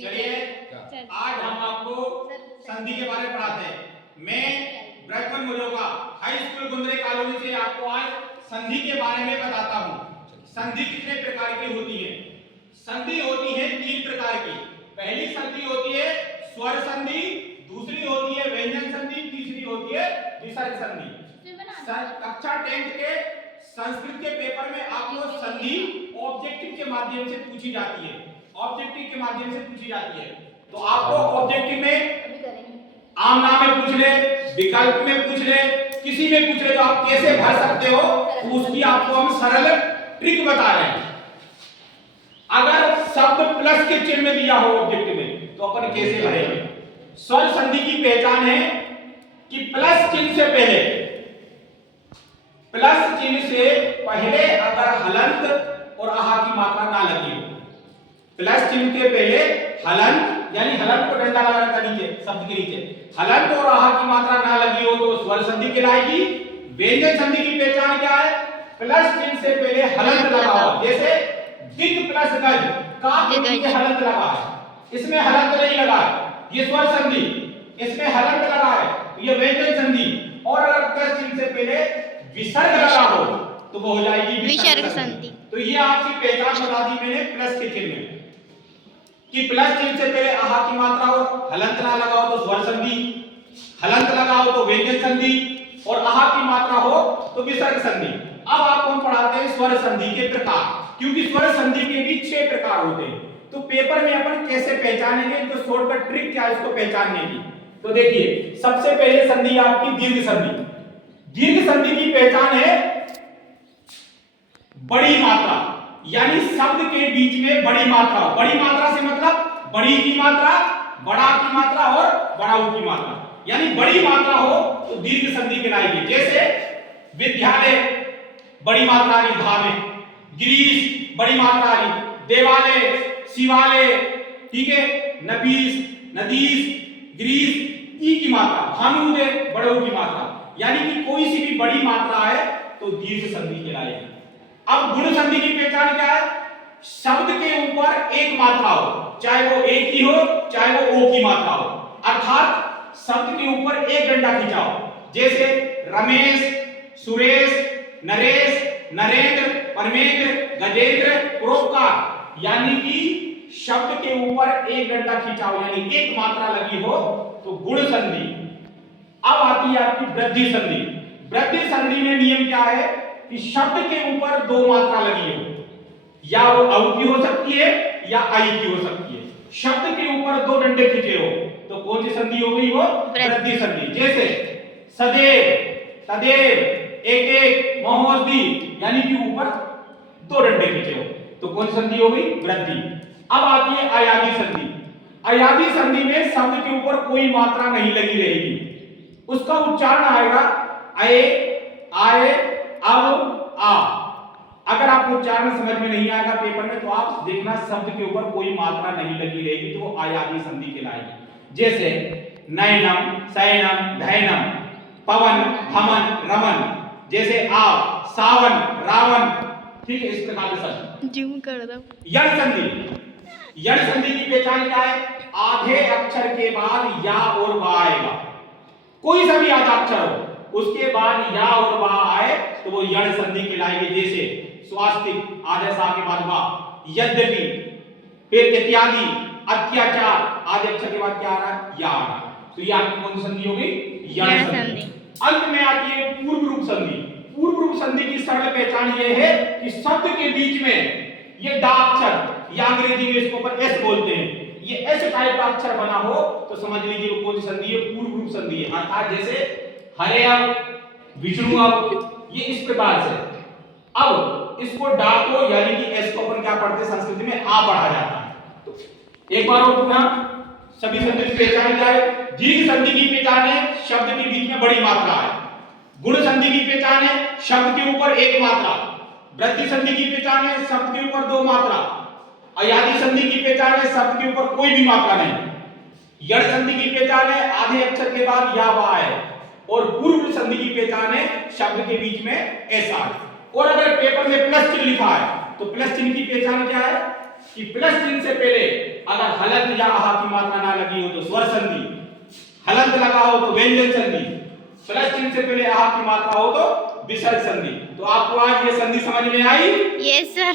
चलिए आज हम आपको संधि के बारे में पढ़ाते हैं। मैं ब्रह्मन मुजोगा हाई स्कूल गुंदरे कॉलोनी से आपको आज संधि के बारे में बताता हूँ। संधि कितने प्रकार की होती है? संधि होती है 3 प्रकार की। पहली संधि होती है स्वर संधि, दूसरी होती है व्यंजन संधि, तीसरी होती है विसर्ग संधि। कक्षा 10 के संस्कृत के पेपर में आपको संधि ऑब्जेक्टिव के माध्यम से पूछी जाती है। ऑब्जेक्टिव के माध्यम से पूछी जाती है तो आपको ऑब्जेक्टिव में आम नाम में पूछ ले, विकल्प में पूछ ले, किसी में पूछ ले तो आप कैसे भर सकते हो तो उसकी आपको हम सरल ट्रिक बता रहे हैं। अगर शब्द प्लस के चिन्ह में दिया हो ऑब्जेक्टिव में तो अपन कैसे भरेंगे? स्वर संधि की पहचान है कि प्लस चिन्ह से पहले अगर हलंत और आहा की मात्रा ना लगी हो, प्लस चिन्ह के पहले हलंत यानी हलंत को डंडा लगाना था नीचे शब्द के नीचे, हलंत और आहा की मात्रा ना लगी हो तो स्वर संधि कहलाएगी। व्यंजन संधि की पहचान क्या है? प्लस चिन्ह से पहले हलंत लगा हो, जैसे दिग प्लस गज का नीचे हलंत लगा है, इसमें हलंत नहीं लगा है, ये स्वर संधि। इसमें हलंत लगा है तो ये व्यंजन संधि। और अगर प्लस चिन्ह से पहले विसर्ग लगा हो तो वो हो जाएगी विसर्ग संधि। तो ये आपकी पहचान बता दी मैंने प्लस के चिन्ह में कि प्लस चिन्ह से पहले आहा की मात्रा हो, हलंत ना लगा हो तो स्वर संधि, हलंत लगा हो तो व्यंजन संधि और आहा की मात्रा हो तो विसर्ग संधि। अब आपको हम पढ़ाते हैं स्वर संधि के प्रकार, क्योंकि स्वर संधि के भी 6 प्रकार होते हैं। तो पेपर में अपन कैसे पहचानेंगे, तो शॉर्टकट ट्रिक क्या है इसको पहचानने की? तो देखिए सबसे पहले संधि आपकी दीर्घ संधि। दीर्घ संधि की पहचान है बड़ी मात्रा, यानी शब्द के बीच में बड़ी मात्रा। बड़ी मात्रा से मतलब बड़ी की मात्रा, बड़ा की मात्रा और बड़ाऊ की मात्रा, यानी बड़ी मात्रा हो तो दीर्घ संधि कहलाएगी। जैसे विद्यालय बड़ी मात्रा आ रही धा में, गिरीश बड़ी मात्रा आ रही, देवालय, शिवालय, ठीक है, नबीस, नदीस, गिरीश ई की मात्रा, भानुदय बड़ऊ की मात्रा, यानी कि कोई सी भी बड़ी मात्रा है तो दीर्घ संधि कहलाएगी। अब गुण संधि की पहचान क्या है? शब्द के ऊपर एक मात्रा हो, चाहे वो एक ही हो चाहे वो ओ की मात्रा हो, अर्थात शब्द के ऊपर एक डंडा खींचा हो, जैसे रमेश, सुरेश, नरेश, नरेंद्र, परमेंद्र, गजेंद्र, परोपकार, यानी कि शब्द के ऊपर एक डंडा खींचा हो यानी एक मात्रा लगी हो तो गुण संधि। अब आती है आपकी वृद्धि संधि। वृद्धि संधि में नियम क्या है कि शब्द के ऊपर 2 मात्रा लगी हो, या वो औ की हो सकती है या आई की हो सकती है। शब्द के ऊपर 2 डंडे खींचे हो तो कौन सी संधि हो गई? वो वृद्धि संधि। जैसे सदैव, तदेव, एक एक, महोदधि, यानी कि ऊपर 2 डंडे खींचे हो तो कौन सी संधि हो गई? वृद्धि। अब आती है अयादी संधि। अयादी संधि में शब्द के ऊपर कोई मात्रा नहीं लगी रहेगी, उसका उच्चारण आएगा अये, आए, अब, आ। अगर आपको उच्चारण समझ में नहीं आएगा पेपर में तो आप देखना शब्द के ऊपर कोई मात्रा नहीं लगी रहेगी तो वो अयादी संधि कहलाएगी। जैसे नयनम, शयनम, धैनम, पवन, भमन, रमन, जैसे आव, सावन, रावण, ठीक है, इस प्रकार से सब जूम कर दो। यण संधि। यण संधि की पहचान क्या है? आधे अक्षर के बाद या और वा आएगा, कोई सा भी आधा अक्षर हो उसके बाद या और वा आए तो वो यण संधि कहलाएगी। जैसे स्वास्तिक आधे सा के बाद वा, यद्यपि, फिर इत्यादि, अत्याचार आधे अक्षर के बाद क्या आ रहा है? या आ रहा है। तो ये आपकी कौन सी संधि हो गई? यण संधि। अंत में आती है पूर्व रूप संधि। पूर्व रूप संधि की सरल पहचान ये है कि शब्द के बीच में ये डा अक्षर या अंग्रेजी में इसको अपन एस बोलते हैं, ये एस टाइप का अक्षर बना हो तो समझ लीजिए वो कौन सी संधि है? पूर्व रूप संधि है। अर्थात जैसे हरे अब, विष्णु अब, ये इस प्रकार से। अब इसको डा को यानी कि एस को अपन क्या पढ़ते हैं संस्कृत में? आ पढ़ा जाता है। तो एक बार और पुनः सभी संधि की पहचान क्या है? दीर्घ संधि की पहचान है शब्द के बीच में बड़ी मात्रा है। गुण संधि की पहचान है शब्द के ऊपर एक मात्रा। वृद्धि संधि की पहचान है शब्द के ऊपर 2 मात्रा। अयादी संधि की पहचान है शब्द के ऊपर कोई भी मात्रा नहीं। यण संधि की पहचान है आधे अक्षर के बाद या वा है। और पूर्व संधि की पहचान है शब्द के बीच में ऐसा है। और अगर पेपर में प्लस चिन्ह लिखा है तो प्लस चिन्ह की पहचान क्या है? कि प्लस चिन्ह से पहले अगर हलंत या आहा की मात्रा ना लगी हो तो स्वर संधि, हलंत लगा हो तो व्यंजन संधि, प्लस चिन्ह से पहले आहा की मात्रा हो तो विसर्ग संधि। तो आपको आज ये संधि समझ में आई? Yes sir.